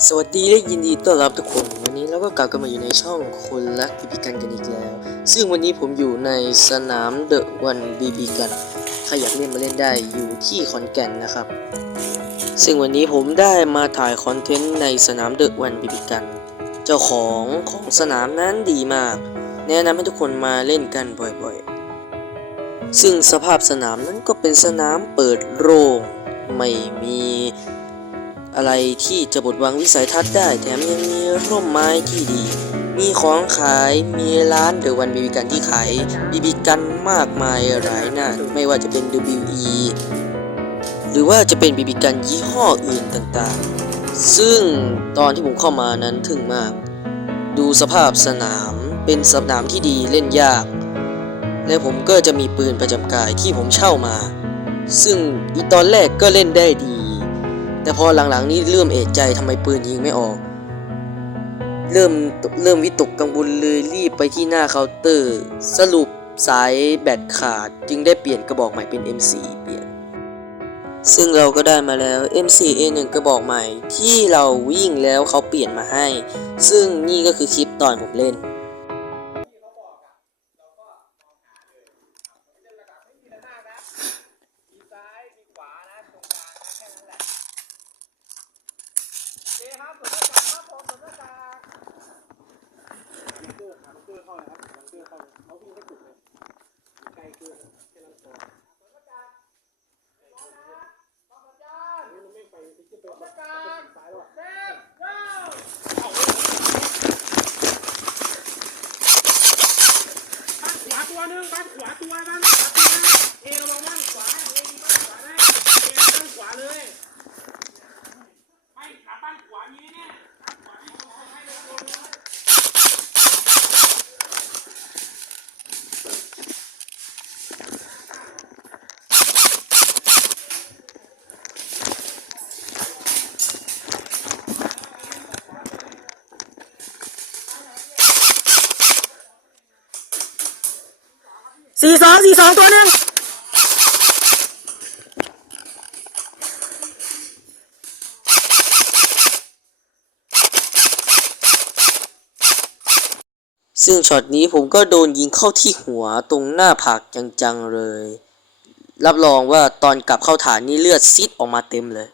สวัสดีและยินดีต้อนรับทุกคนวันนี้เราก็กลับกันมาอยู่ในช่องคนรักบีบีกันอีกแล้วซึ่งวันนี้ผมอยู่ในสนามเดอะวันบีบีกันใครอยากเล่นมาเล่นได้อยู่ที่ขอนแก่นนะครับซึ่งวันนี้ผมได้มาถ่ายคอนเทนต์ในสนามเดอะวันบีบีกันเจ้าของสนามนั้นดีมากแนะนำให้ทุกคนมาเล่นกันบ่อยๆซึ่งสภาพสนามนั้นก็เป็นสนามเปิดโล่งไม่มีอะไรที่จะบดบังวิสัยทัศน์ได้แถมยังมีร่มไม้ที่ดีมีของขายมีร้านเดอะวันบีบีกันที่ขายบีบีกันมากมายหลายหน้าไม่ว่าจะเป็น WE หรือว่าจะเป็นบีบีกันยี่ห้ออื่นต่างๆซึ่งตอนที่ผมเข้ามานั้นถึงมากดูสภาพสนามเป็นสนามที่ดีเล่นยากและผมก็จะมีปืนประจำกายที่ผมเช่ามาซึ่งอีตอนแรกก็เล่นได้ดีแต่พอหลังๆนี้เริ่มเอะใจทำไมปืนยิงไม่ออกเริ่มวิตกกังวลเลยรีบไปที่หน้าเคาน์เตอร์สรุปสายแบตขาดจึงได้เปลี่ยนกระบอกใหม่เป็น M4 เปลี่ยนซึ่งเราก็ได้มาแล้ว M4A1 กระบอกใหม่ที่เราวิ่งแล้วเขาเปลี่ยนมาให้ซึ่งนี่ก็คือคลิปตอนผมเล่นครับสวมหน้ากากครับผมสวมหน้ากากบังเกอร์เข้าเลยครับบังเกอร์เข้าเลยเขาวิ่งแค่จุดเลยใกล้เกินแค่นั้นพอสวมหน้ากากร้อยนะฟังสัญญาณนี่มันไม่ไปที่จะเป็นหน้ากากซ้ายหรอเด็กเก้าบ้านขวาตัวนึงบ้านขวาตัวบ้านขวาตัวเอระวังบ้านขวาเอมีบ้านขวาได้เอบ้านขวาเลยไม่หาบ้านขวานี้เนี่ย42ตัวนึงซึ่งช็อตนี้ผมก็โดนยิงเข้าที่หัวตรงหน้าผากจังๆเลยรับรองว่าตอนกลับเข้าฐานนี่เลือดซิดออกมาเต็มเลย